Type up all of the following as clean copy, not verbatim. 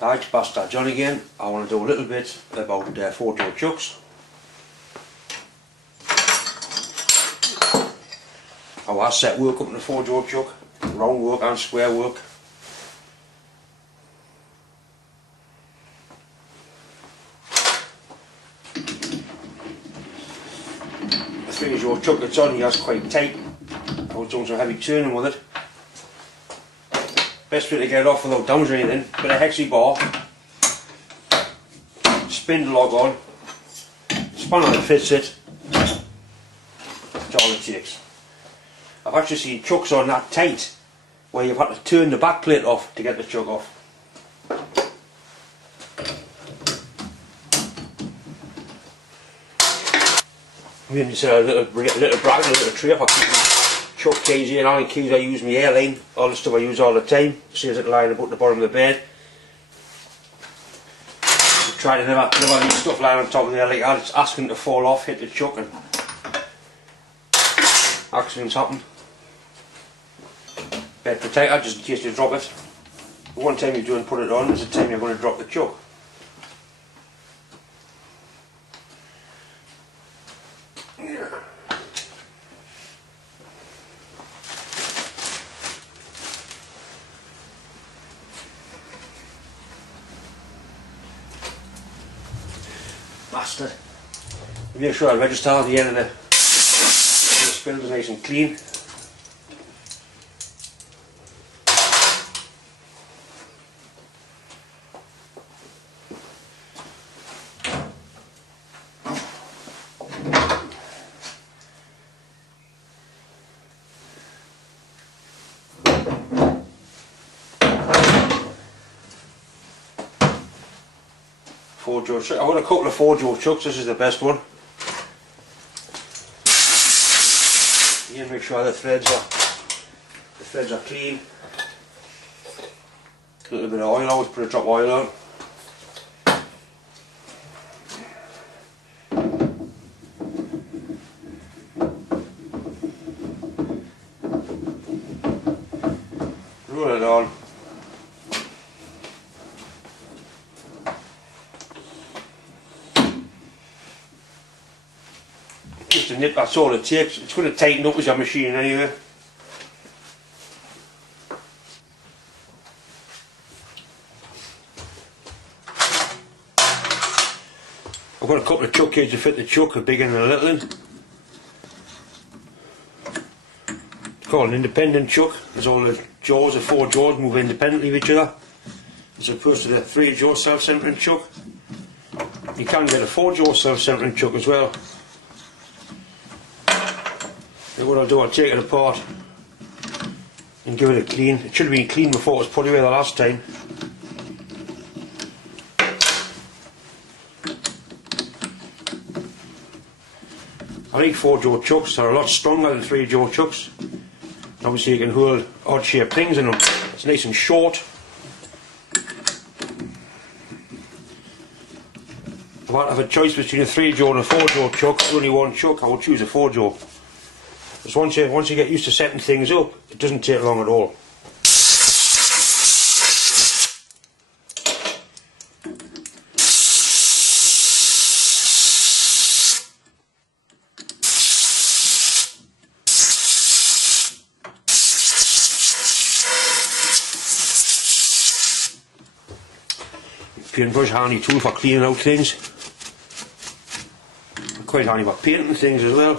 Hi, it's Bastard John again. I want to do a little bit about 4-jaw chucks. How I set work up in a 4-jaw chuck, round work and square work. The 3-jaw chuck that's on here is quite tight. I was doing some heavy turning with it. Best way to get it off without damaging anything, bit of hexi bar, spin the log on, spanner that fits it, that's all it takes. I've actually seen chucks on that tight where you've had to turn the back plate off to get the chuck off. I'm going to a little bracket, a little tray for keeping chuck keys in. All the keys I use, my airline, all the stuff I use all the time, saves it lying about the bottom of the bed. Try to never leave stuff lying on top of there like that. It's asking to fall off, hit the chuck, and accidents happen. Bed protector just in case you drop it. The one time you do and put it on is the time you're going to drop the chuck. Bastard. Make sure I register at the end of the spill is nice and clean. I've got a couple of 4-jaw chucks. This is the best one. Again, make sure the threads are clean. A little bit of oil, always put a drop of oil on. Roll it on. Just a nip, that's all it takes. It's going to tighten up with your machine anyway. I've got a couple of chuck keys to fit the chuck, a big and a little one. It's called an independent chuck. There's all the jaws, the 4 jaws move independently of each other, as opposed to the 3-jaw self-centering chuck. You can get a 4-jaw self-centering chuck as well. And what I'll do, I'll take it apart and give it a clean. It should have been clean before it was put away the last time. I think 4-jaw chucks are a lot stronger than 3-jaw chucks. Obviously you can hold odd shaped things in them. It's nice and short. If I have a choice between a 3-jaw and a 4-jaw chuck, only one chuck, I would choose a 4-jaw. Because once you get used to setting things up, it doesn't take long at all. Paintbrush, handy tool for cleaning out things. Quite handy for painting things as well.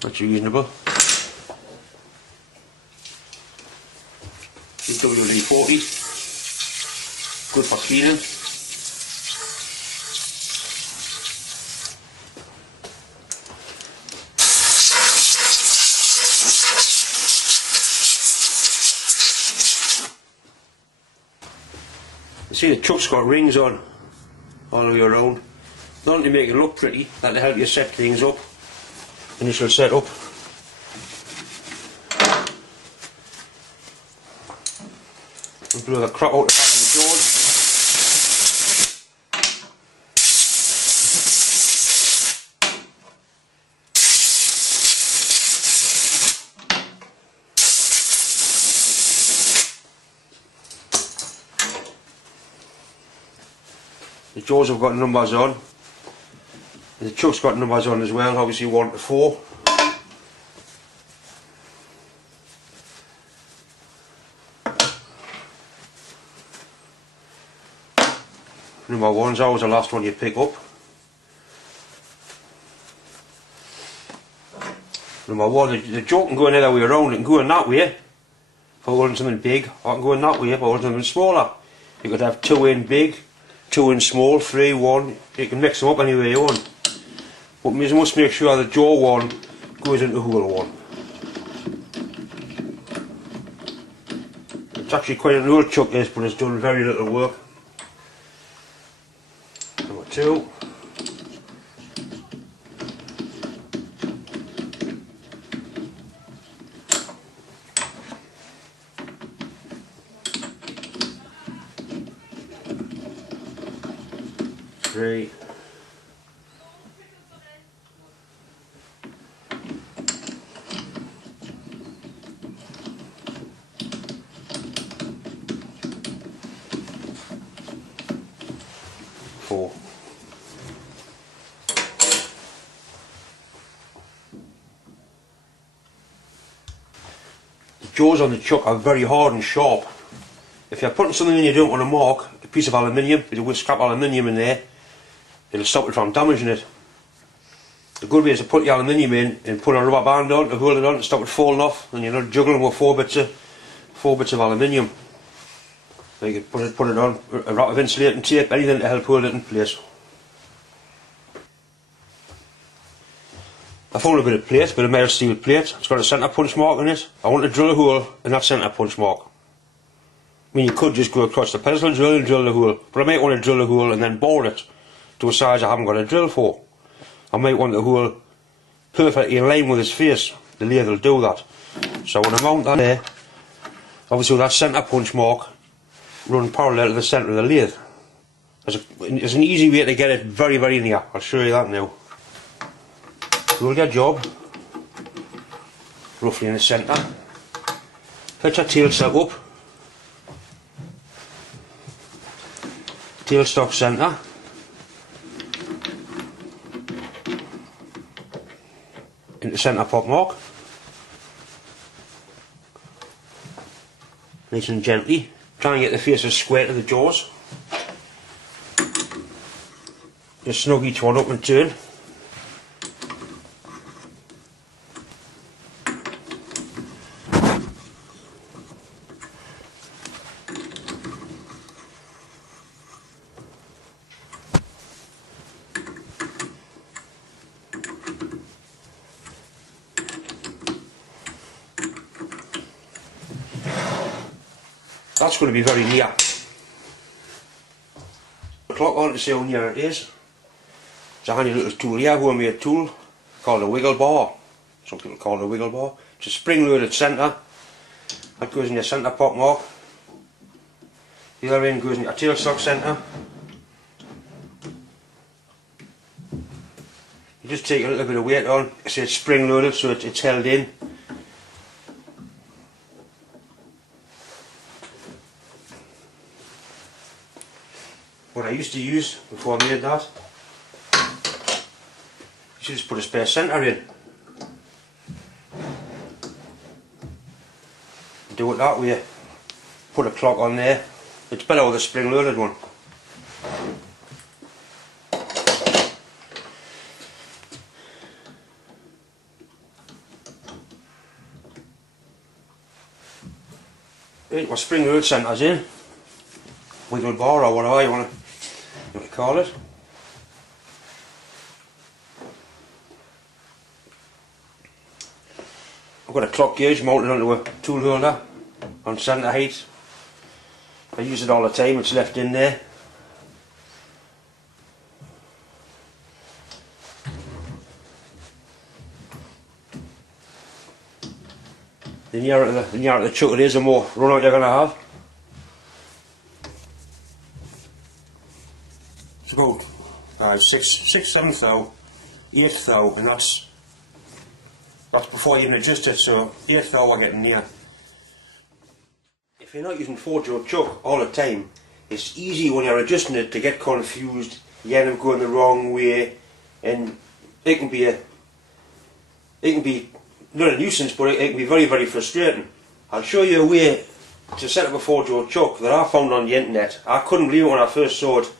That's reasonable. WD-40, good for cleaning. You see the chuck's got rings on all the way around. Not only make it look pretty, that'll help you set things up. Initial setup. And blow the crap out the back of the jaws. The jaws have got numbers on. The chuck's got numbers on as well, obviously 1 to 4. Number 1's always the last one you pick up. Number 1, the jaw can go another way around. It can go in that way for holding something big, or it can go in that way for holding something smaller. You could have 2 in big, 2 in small, 3, 1. You can mix them up any way you want. But you must make sure the jaw one goes into hole 1. It's actually quite an old chuck this, but it's done very little work. Number 2. Three. 4. The jaws on the chuck are very hard and sharp. If you're putting something in you don't want to mark, a piece of aluminium, with scrap aluminium in there, it'll stop it from damaging it. The good way is to put the aluminium in and put a rubber band on to hold it on to stop it falling off, and you're not juggling with 4 bits of aluminium. So you can put it on a wrap of insulating tape, anything to help hold it in place. I found a bit of plate, a bit of mild steel plate. It's got a centre punch mark in it. I want to drill a hole in that centre punch mark. I mean, you could just go across the pedestal drill and drill the hole, but I might want to drill a hole and then bore it to a size I haven't got a drill for. I might want the hole perfectly in line with his face. The lathe will do that. So when I mount that there, obviously with that centre punch mark run parallel to the centre of the lathe. There's an easy way to get it very, very near. I'll show you that now. Hold your job roughly in the centre. Put your tailstock up. Tailstock centre. Into centre pop mark. Nice and gently. Try and get the faces square to the jaws. Just snug each one up and turn. That's going to be very near. The clock on to see how near it is. It's a handy little tool here, homemade tool called a wiggle bar. Some people call it a wiggle bar. It's a spring loaded centre. That goes in your centre pop mark. The other end goes in your tailstock centre. You just take a little bit of weight on. So it's spring loaded, so it's held in. What I used to use before I made that, you should just put a spare centre in. Do it that way. Put a clock on there. It's better with a spring loaded one. Right, my spring loaded centre's in. Wiggle bar or whatever you want to call it. I've got a clock gauge mounted onto a tool holder on centre height. I use it all the time, it's left in there. The nearer the chuck it is, the more run out they're going to have. It's about 6, 7 thou, 8 thou, and that's before you even adjust it, so 8 thou are getting near. If you're not using 4-jaw chuck all the time, it's easy when you're adjusting it to get confused. You end up going the wrong way, and it can be not a nuisance, but it can be very, very frustrating. I'll show you a way to set up a 4-jaw chuck that I found on the internet. I couldn't believe it when I first saw it.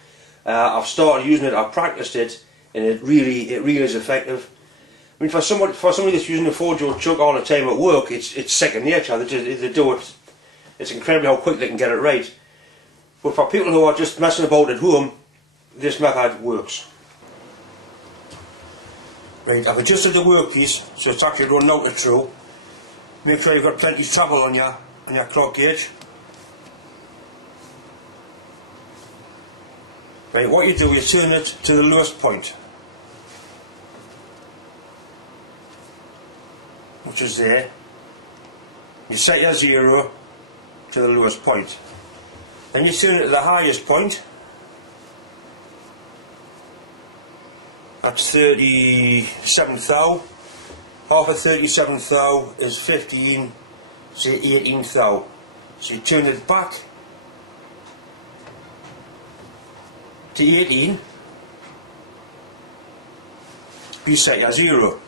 I've started using it, I've practiced it, and it really is effective. I mean, for somebody that's using a 4-jaw chuck all the time at work, it's second nature. They do it. It's incredible how quick they can get it right. But for people who are just messing about at home, this method works. Right, I've adjusted the workpiece so it's actually running out the through. Make sure you've got plenty of travel on your clock gauge. Right, what you do, you turn it to the lowest point, which is there. You set your 0 to the lowest point. Then you turn it to the highest point. That's 37 thou. Half of 37 thou is 15, say 18 thou. So you turn it back to 18. You set your 0.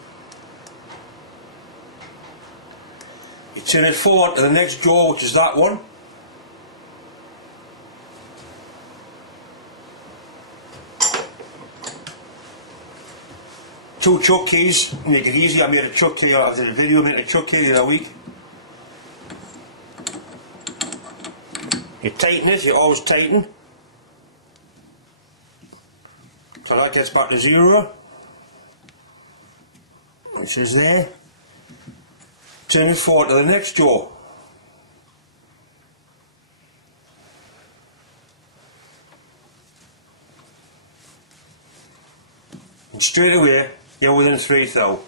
You turn it forward to the next jaw, which is that one. Two chuck keys, make it easy. I made a chuck key, I did a video making a chuck key the other week. You tighten it, you always tighten till that gets back to 0, which is there. Turn it forward to the next jaw. And straight away you're within 3 thou.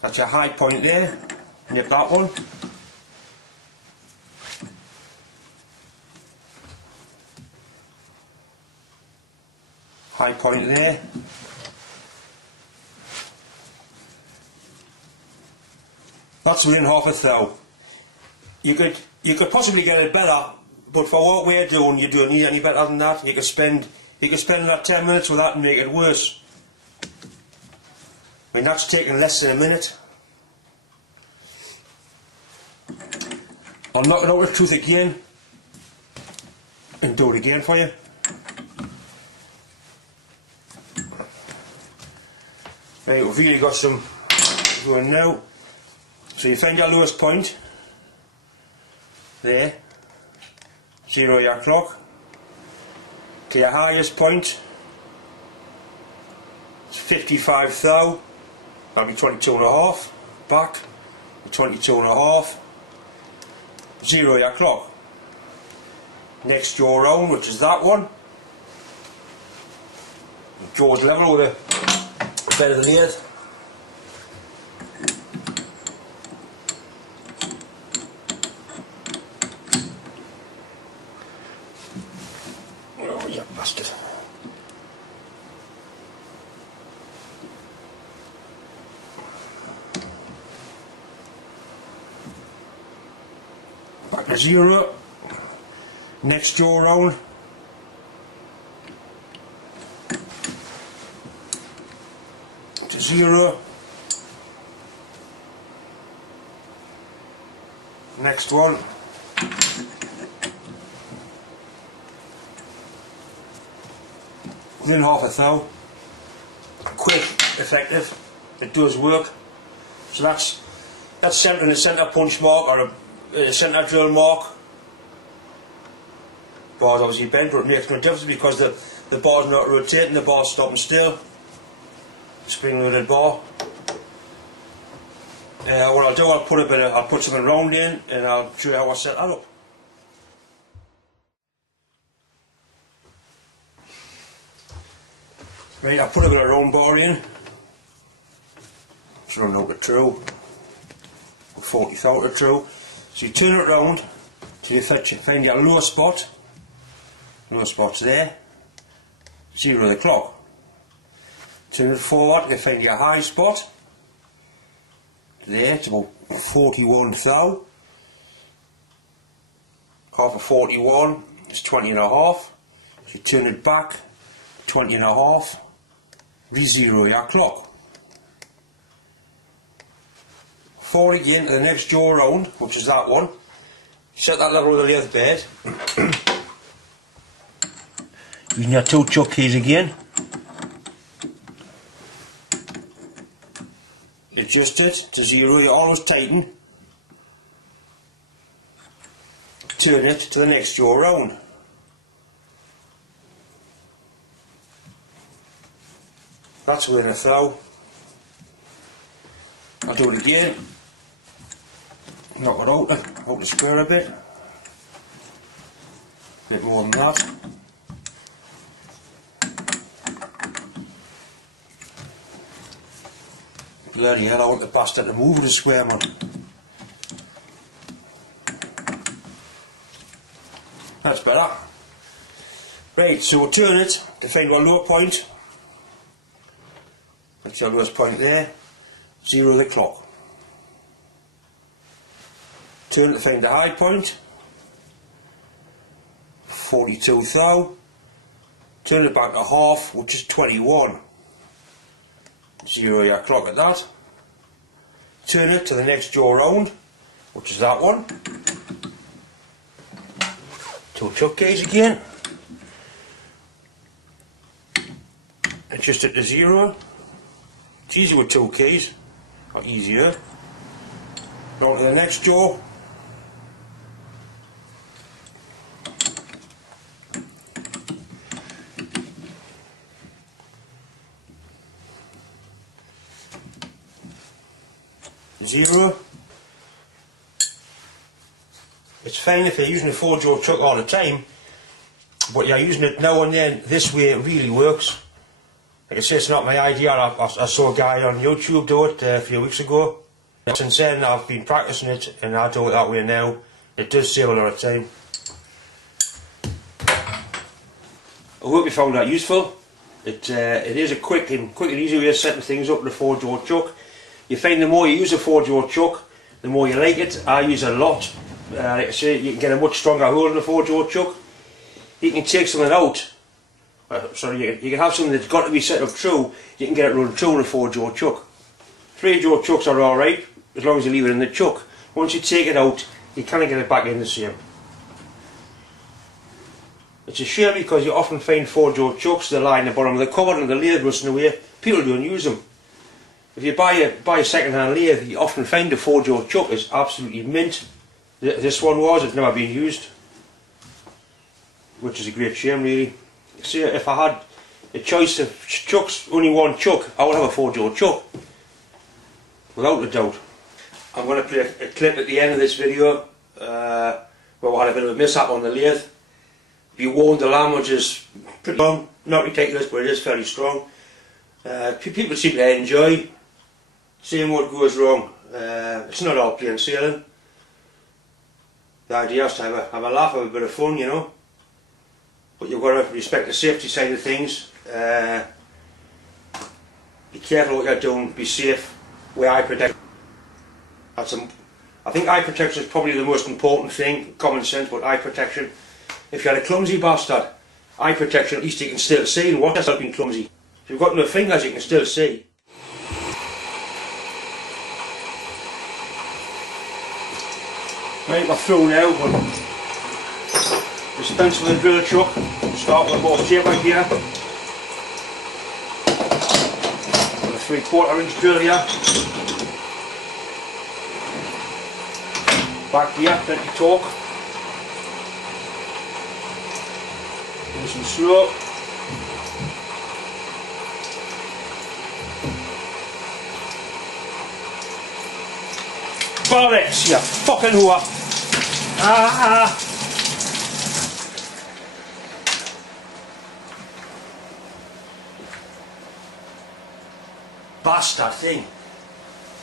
That's your high point there. Nip that one. High point there. That's within half a thou. You could possibly get it better, but for what we're doing, you don't need any better than that. You could spend that 10 minutes with that and make it worse. I mean, that's taking less than a minute. I'll knock it out with the tooth again and do it again for you. Right, we've really got some going now. So you find your lowest point there, 0 your clock, to your highest point, it's 55 thou, that'll be 22 and a half, back, 22 and a half, 0 your clock. Next jaw round, which is that one, jaw's level with a bed of the lathe. Oh, you bastard. Back to 0. Next jaw round. To 0. Next one. Within half a thou. Quick, effective. It does work. So that's centering a centre punch mark or a centre drill mark. Bar's obviously bent, but it makes no difference because the bar's not rotating, the bar's stopping still. Spring loaded bar. What I'll do, I'll put something round in and I'll show you how I set that up. Right, I'll put a bit of round bar in. It's running out the true. 40 thou to true. So you turn it round till you find your low spot. Low spot's there. 0 the clock. Turn it forward, you find your high spot. There, it's about 41 thou. half of 41 is 20 and a half. So you turn it back, 20 and a half, re-zero your clock. Forward again to the next jaw round, which is that one. Set that level with the lathe bed. Using your 2 chuck keys again. Adjust it to 0, you always tighten. Turn it to the next jaw round. That's within a thou. I'll do it again. Knock it out the square a bit. Bit more than that. Bloody hell, I want the bastard to move the square, man. That's better. Right, so we'll turn it to find our lower point. That's your lowest point there. 0 the clock. Turn it to find the high point. 42 thou. Turn it back to half, which is 21. 0 your clock at that. Turn it to the next jaw round, which is that one. 2 chuck keys again. Adjust it to 0. It's easy with 2 keys, or easier. Down to the next jaw. Zero. It's fine if you're using a 4-jaw chuck all the time, but you're using it now and then. This way it really works. Like I say, it's not my idea. I saw a guy on YouTube do it a few weeks ago. Since then I've been practicing it and I do it that way now. It does save a lot of time. I hope you found that useful. It is a quick and easy way of setting things up with a 4-jaw chuck. You find the more you use a 4-jaw chuck, the more you like it. I use a lot. Like I say, you can get a much stronger hold in a 4-jaw chuck. You can take something out. You can have something that's got to be set up true. You can get it run true in a 4-jaw chuck. 3-jaw chucks are alright, as long as you leave it in the chuck. Once you take it out, you can't get it back in the same. It's a shame because you often find 4-jaw chucks, they lie in the bottom of the cupboard and the lathe rusting away. People don't use them. If you buy a second-hand lathe, you often find a 4-jaw chuck is absolutely mint. This one was, it's never been used, which is a great shame really. See, if I had a choice of chucks, only one chuck, I would have a 4-jaw chuck, without a doubt. I'm going to play a clip at the end of this video where we had a bit of a mishap on the lathe. Be warned, the language is pretty strong, not ridiculous, but it is fairly strong. People seem to enjoy seeing what goes wrong. It's not all plain sailing. The idea is to have a laugh, have a bit of fun, you know. But you've got to respect the safety side of things. Be careful what you're doing, be safe, wear eye protection. I think eye protection is probably the most important thing, common sense, but eye protection. If you're a clumsy bastard, eye protection, at least you can still see and watch yourself being clumsy. If you've got no fingers, you can still see. Right, we're through now, but dispense with the drill chuck. Start with a more taper here. With a 3/4 inch drill here. Back here, plenty of torque. Nice and slow. Bollocks, you fucking whore! Ah! Bastard thing.